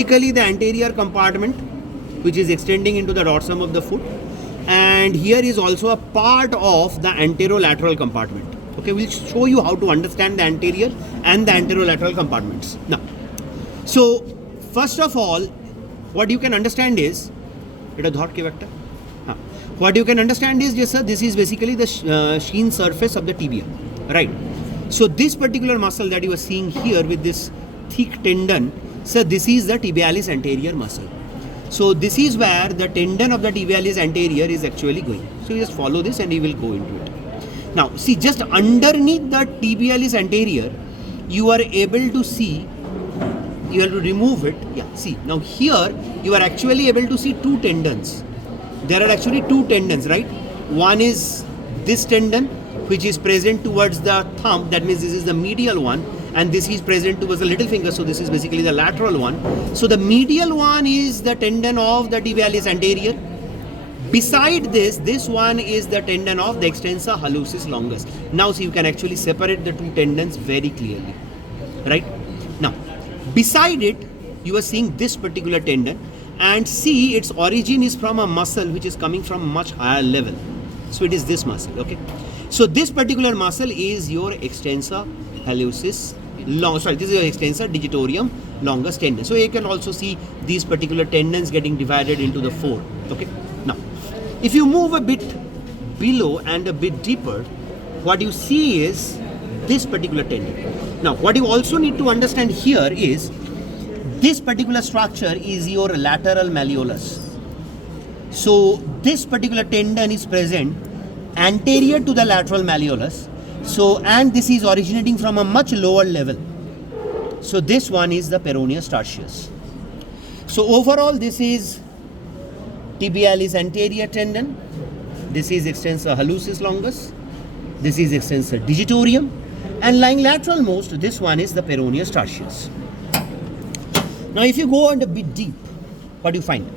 Basically the anterior compartment which is extending into the dorsum of the foot, and here is also a part of the anterolateral compartment. Okay, we'll show you how to understand the anterior and the anterolateral compartments now. So first of all, what you can understand is what you can understand is just this is basically the sheen surface of the tibia, right? So this particular muscle that you are seeing here with this thick tendon, so this is the tibialis anterior muscle. So this is where the tendon of the tibialis anterior is actually going. So you just follow this and you will go into it. Now see, just underneath the tibialis anterior, you are able to see, you have to remove it. Yeah, see, now here you are actually able to see two tendons. There are actually two tendons, right? One is this tendon which is present towards the thumb, that means this is the medial one, and this is present towards the little finger, so this is basically the lateral one. So the medial one is the tendon of the tibialis anterior. Beside this one is the tendon of the extensor hallucis longus. Now see, you can actually separate the two tendons very clearly, right? Now beside it you are seeing this particular tendon, and see its origin is from a muscle which is coming from much higher level. So it is this muscle, okay? So this particular muscle is your extensor hallucis longus, this is your extensor digitorum longus tendon. So you can also see these particular tendons getting divided into the four, okay? Now if you move a bit below and a bit deeper, what you see is this particular tendon. Now what you also need to understand here is this particular structure is your lateral malleolus. So this particular tendon is present anterior to the lateral malleolus. So, and this is originating from a much lower level. So this one is the peroneus tertius. So overall this is tibialis anterior tendon, this is extensor hallucis longus, this is extensor digitorum, and lying lateral most, this one is the peroneus tertius. Now if you go on a bit deep, what do you find?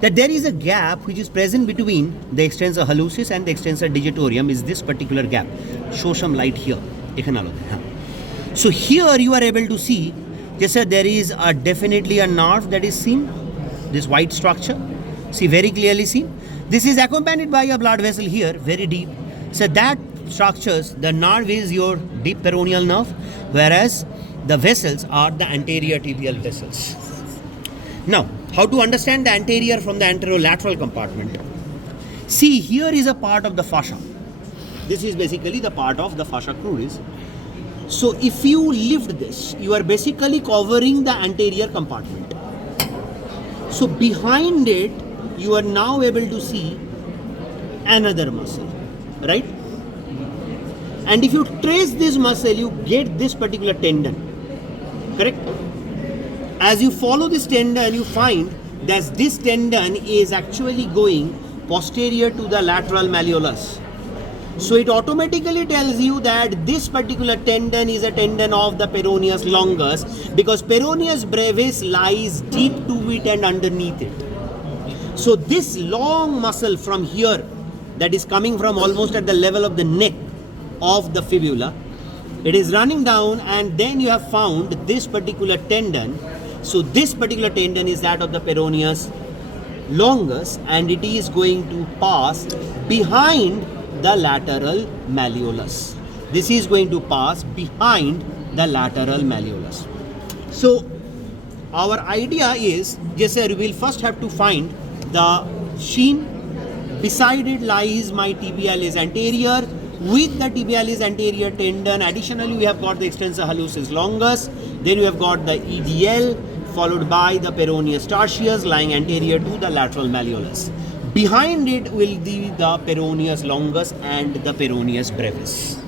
That there is a gap which is present between the extensor hallucis and the extensor digitorum is this particular gap. Show some light here. So here you are able to see, yes sir, there is definitely a nerve that is seen, this white structure, see, very clearly seen. This is accompanied by a blood vessel here, very deep. So that structures, the nerve is your deep peroneal nerve, whereas the vessels are the anterior tibial vessels. Now, how to understand the anterior from the anterolateral compartment? See, here is a part of the fascia. This is basically the part of the fascia cruris. So if you lift this, you are basically covering the anterior compartment. So behind it, you are now able to see another muscle, right? And if you trace this muscle, you get this particular tendon, correct? As you follow this tendon, you find that this tendon is actually going posterior to the lateral malleolus. So it automatically tells you that this particular tendon is a tendon of the peroneus longus, because peroneus brevis lies deep to it and underneath it. So this long muscle from here, that is coming from almost at the level of the neck of the fibula, it is running down, and then you have found this particular tendon. So this particular tendon is that of the peroneus longus, and it is going to pass behind the lateral malleolus. This is going to pass behind the lateral malleolus. So our idea is, yes sir, we will first have to find the sheen. Beside it lies my tibialis anterior with the tibialis anterior tendon. Additionally, we have got the extensor hallucis longus. Then we have got the EDL, followed by the peroneus tertius lying anterior to the lateral malleolus. Behind it will be the peroneus longus and the peroneus brevis.